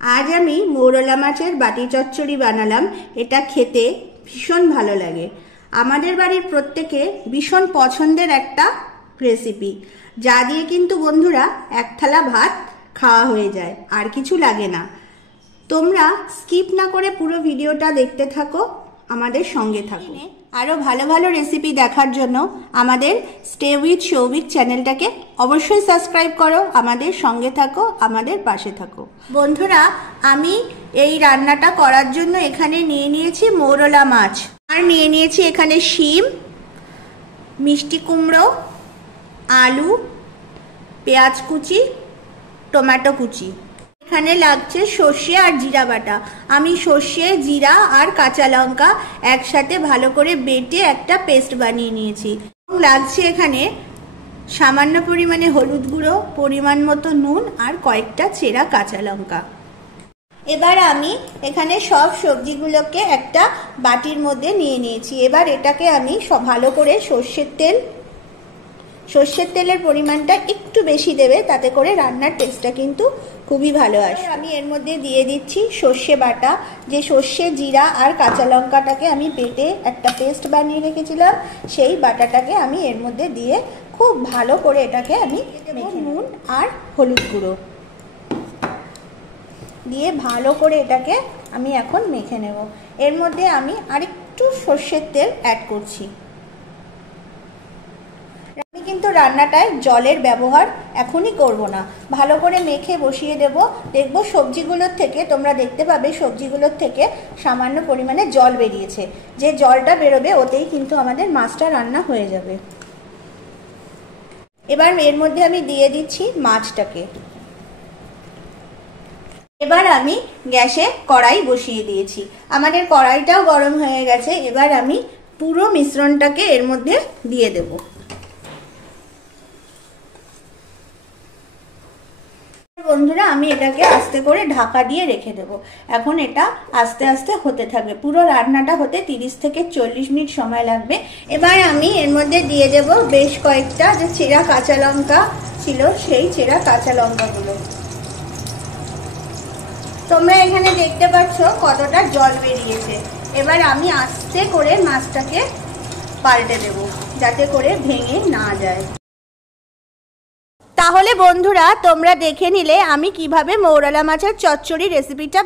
आज আমি মৌরলা মাছের বাটি চচ্চড়ি বানালাম। এটা খেতে ভীষণ ভালো লাগে। আমাদের বাড়ির প্রত্যেকে ভীষণ পছন্দের একটা রেসিপি, যা দিয়ে কিন্তু বন্ধুরা এক থালা ভাত খাওয়া হয়ে যায়, আর কিছু লাগে না। তোমরা স্কিপ না করে পুরো ভিডিওটা দেখতে থাকো, আমাদের সঙ্গে থাকো। আরও ভালো ভালো রেসিপি দেখার জন্য আমাদের স্টে উইথ সৌভিক চ্যানেলটাকে অবশ্যই সাবস্ক্রাইব করো, আমাদের সঙ্গে থাকো, আমাদের পাশে থাকো। বন্ধুরা, আমি এই রান্নাটা করার জন্য এখানে নিয়ে নিয়েছি মৌরলা মাছ, আর নিয়ে নিয়েছি এখানে শিম, মিষ্টি কুমড়ো, আলু, পেঁয়াজ কুচি, টমেটো কুচি। এখানে লাগছে সর্ষে আর জিরা বাটা। আমি সর্ষে, জিরা আর কাঁচা লঙ্কা একসাথে ভালো করে বেটে একটা পেস্ট বানিয়ে নিয়েছি। লাগছে এখানে সামান্য পরিমাণে হলুদ গুঁড়ো, পরিমাণ মতো নুন আর কয়েকটা চেরা কাঁচা লঙ্কা। এবার আমি এখানে সব সবজিগুলোকে একটা বাটির মধ্যে নিয়ে নিয়েছি। এবার এটাকে আমি ভালো করে সর্ষের তেলের পরিমাণটা একটু বেশি দেবে, তাতে করে রান্নার টেস্টটা কিন্তু খুবই ভালো আসে। আমি এর মধ্যে দিয়ে দিচ্ছি সর্ষে বাটা, যে সর্ষে, জিরা আর কাঁচা লঙ্কাটাকে আমি বেটে একটা পেস্ট বানিয়ে রেখেছিলাম, সেই বাটাটাকে আমি এর মধ্যে দিয়ে খুব ভালো করে এটাকে আমি নুন আর হলুদ গুঁড়ো দিয়ে ভালো করে এটাকে আমি এখন মেখে নেব। এর মধ্যে আমি আরেকটু সর্ষের তেল অ্যাড করছি। আমি কিন্তু রান্নাটায় জলের ব্যবহার এখনই করব না, ভালো করে মেখে বসিয়ে দেব। দেখব সবজিগুলোর থেকে, তোমরা দেখতে পাবে সবজিগুলোর থেকে সামান্য পরিমাণে জল বেরিয়েছে। যে জলটা বেরোবে ওতেই কিন্তু আমাদের মাছটা রান্না হয়ে যাবে। এবার এর মধ্যে আমি দিয়ে দিচ্ছি মাছটাকে। এবার আমি গ্যাসে কড়াই বসিয়ে দিয়েছি, আমাদের কড়াইটাও গরম হয়ে গেছে। এবার আমি পুরো মিশ্রণটাকে এর মধ্যে দিয়ে দেব। বন্ধুরা, আমি এটাকে আস্তে করে ঢাকা দিয়ে রেখে দেব। এখন এটা আস্তে আস্তে হতে থাকবে। পুরো রান্নাটা হতে 30 থেকে 40 মিনিট সময় লাগবে। এবার আমি এর মধ্যে দিয়ে দেব বেশ কয়েকটা যে চেরা কাঁচা লঙ্কা ছিল, সেই চেরা কাঁচা লঙ্কাগুলো। তোমরা এখানে দেখতে পাচ্ছ কতটা জল বেরিয়েছে। এবার আমি আস্তে করে মাছটাকে পাল্টে দেব, যাতে করে ভেঙে না যায়। তাহলে বন্ধুরা, তোমরা দেখে নিলে আমি কিভাবে মৌরলা মাছের চচ্চড়ি রেসিপিটা